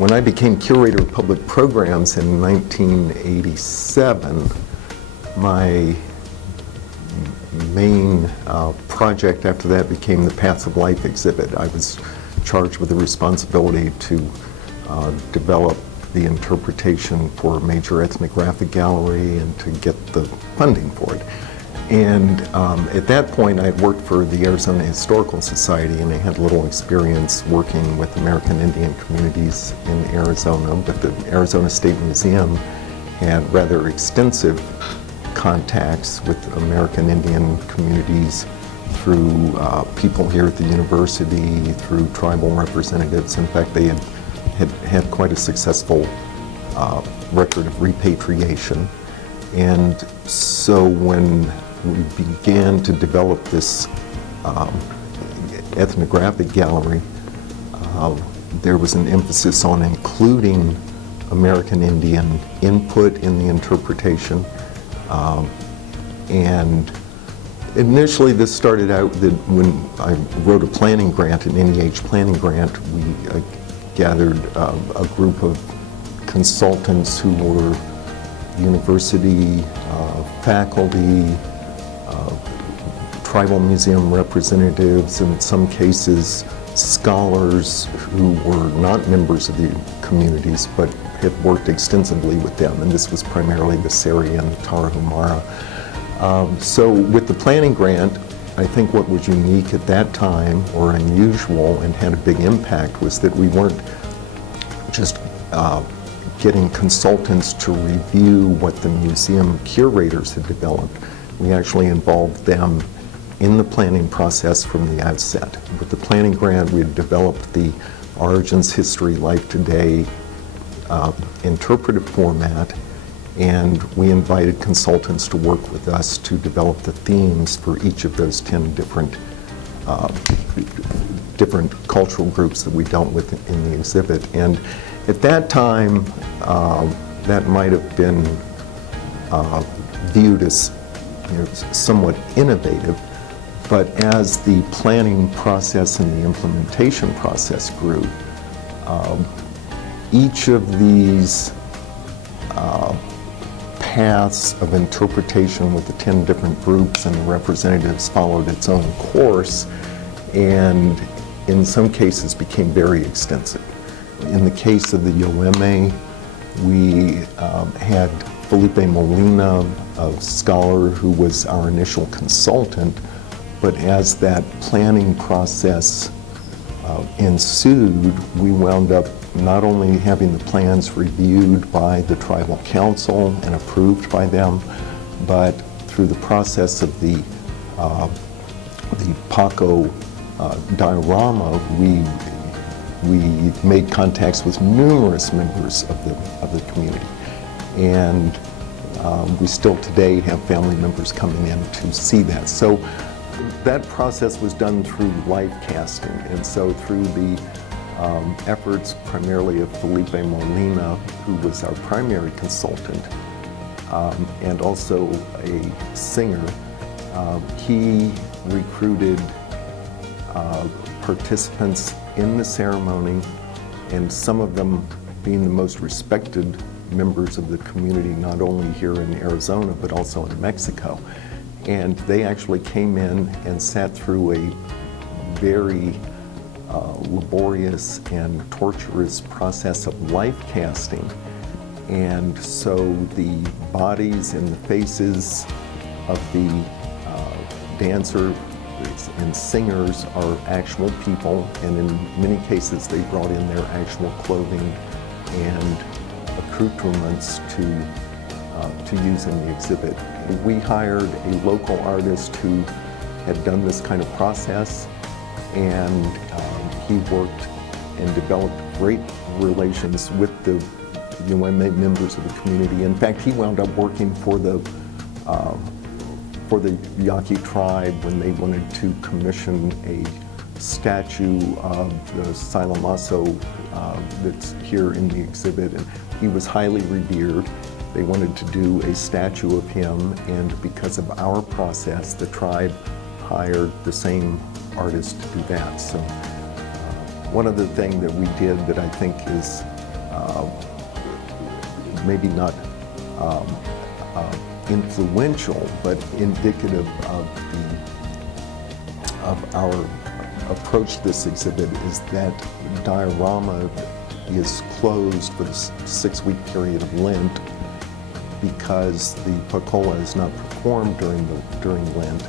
When I became curator of public programs in 1987, my main project after that became the Paths of Life exhibit. I was charged with the responsibility to develop the interpretation for a major ethnographic gallery and to get the funding for it. And at that point, I had worked for the Arizona Historical Society, and I had little experience working with American Indian communities in Arizona, but the Arizona State Museum had rather extensive contacts with American Indian communities through people here at the university, through tribal representatives. In fact, they had quite a successful record of repatriation. And so when we began to develop this ethnographic gallery, there was an emphasis on including American Indian input in the interpretation. And initially this started out that when I wrote a planning grant, an NEH planning grant, we gathered a group of consultants who were university faculty, tribal museum representatives, in some cases scholars who were not members of the communities but had worked extensively with them, and this was primarily the Seri and Tarahumara. So with the planning grant, I think what was unique at that time, or unusual, and had a big impact, was that we weren't just getting consultants to review what the museum curators had developed. We actually involved them in the planning process from the outset. With the planning grant, we had developed the Origins, History, Life Today interpretive format, and we invited consultants to work with us to develop the themes for each of those 10 different cultural groups that we dealt with in the exhibit. And at that time, that might have been viewed as somewhat innovative, but as the planning process and the implementation process grew, each of these paths of interpretation with the 10 different groups and the representatives followed its own course, and in some cases became very extensive. In the case of the Yoeme, we had Felipe Molina, a scholar who was our initial consultant, but as that planning process ensued, we wound up not only having the plans reviewed by the tribal council and approved by them, but through the process of the PACO diorama, we made contacts with numerous members of the community. And we still today have family members coming in to see that. So that process was done through live casting, and so through the efforts primarily of Felipe Molina, who was our primary consultant, and also a singer, he recruited participants in the ceremony, and some of them being the most respected members of the community, not only here in Arizona, but also in Mexico. And they actually came in and sat through a very laborious and torturous process of life casting. And so the bodies and the faces of the dancers and singers are actual people, and in many cases they brought in their actual clothing and accoutrements to use in the exhibit. We hired a local artist who had done this kind of process, and he worked and developed great relations with the Yoeme members of the community. In fact, he wound up working for the Yaqui tribe when they wanted to commission a statue of the Saila Maaso that's here in the exhibit, and he was highly revered. They wanted to do a statue of him, and because of our process, the tribe hired the same artist to do that. So one of the things that we did that I think is maybe not influential, but indicative of our approach to this exhibit is that diorama is closed for the 6-week period of Lent because the Pacola is not performed during Lent,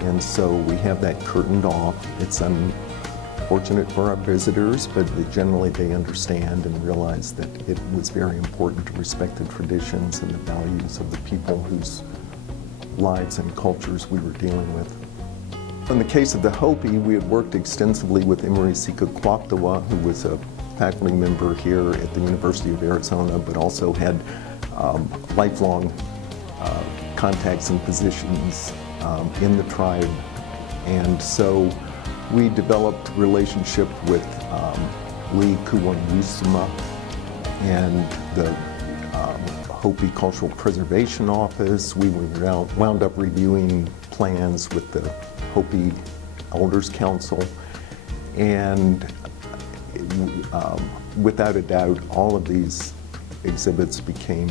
and so we have that curtained off. It's unfortunate for our visitors, but generally they understand and realize that it was very important to respect the traditions and the values of the people whose lives and cultures we were dealing with. In the case of the Hopi, we had worked extensively with Emery-Sika Kwaktawa, who was a faculty member here at the University of Arizona, but also had lifelong contacts and positions in the tribe. And so we developed a relationship with Lee Kuwan-Yusuma and the Hopi Cultural Preservation Office. We wound up reviewing plans with the Hopi Elders Council, and without a doubt, all of these exhibits became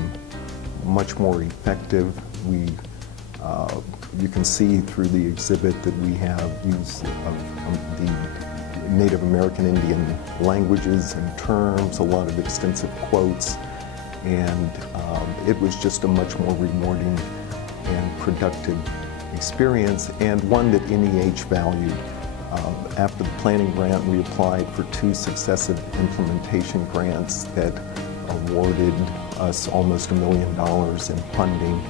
much more effective. You can see through the exhibit that we have use of the Native American Indian languages and terms, a lot of extensive quotes, and it was just a much more rewarding and productive experience, and one that NEH valued. After the planning grant, we applied for 2 successive implementation grants that awarded us almost $1 million in funding.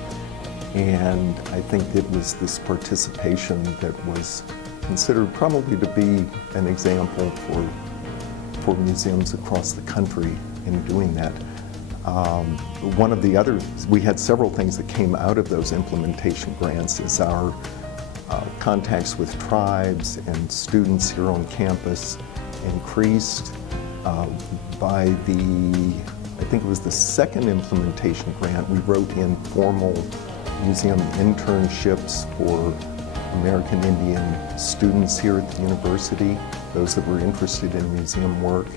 And I think it was this participation that was considered probably to be an example for museums across the country in doing that. One of the other, we had several things that came out of those implementation grants, is our contacts with tribes and students here on campus increased by I think it was the 2nd implementation grant. We wrote in formal museum internships for American Indian students here at the university, those that were interested in museum work.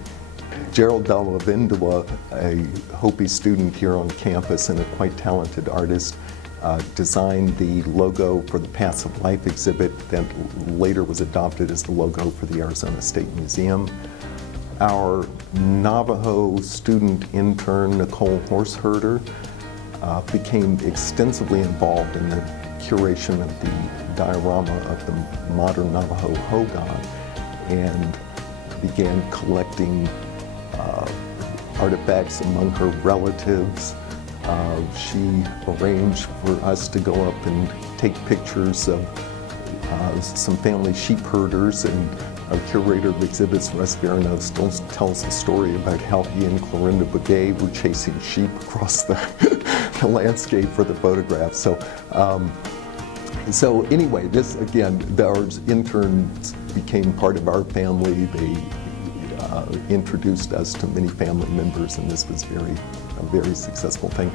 Gerald Dalavindua, a Hopi student here on campus and a quite talented artist, designed the logo for the Paths of Life exhibit that later was adopted as the logo for the Arizona State Museum. Our Navajo student intern, Nicole Horseherder, became extensively involved in the curation of the diorama of the modern Navajo Hogan and began collecting artifacts among her relatives. She arranged for us to go up and take pictures of some family sheep herders, and our curator of exhibits, Russ Verno, still tells the story about how he and Clorinda Begay were chasing sheep across the landscape for the photographs. So anyway, this again, our interns became part of our family. They introduced us to many family members, and this was a very successful thing.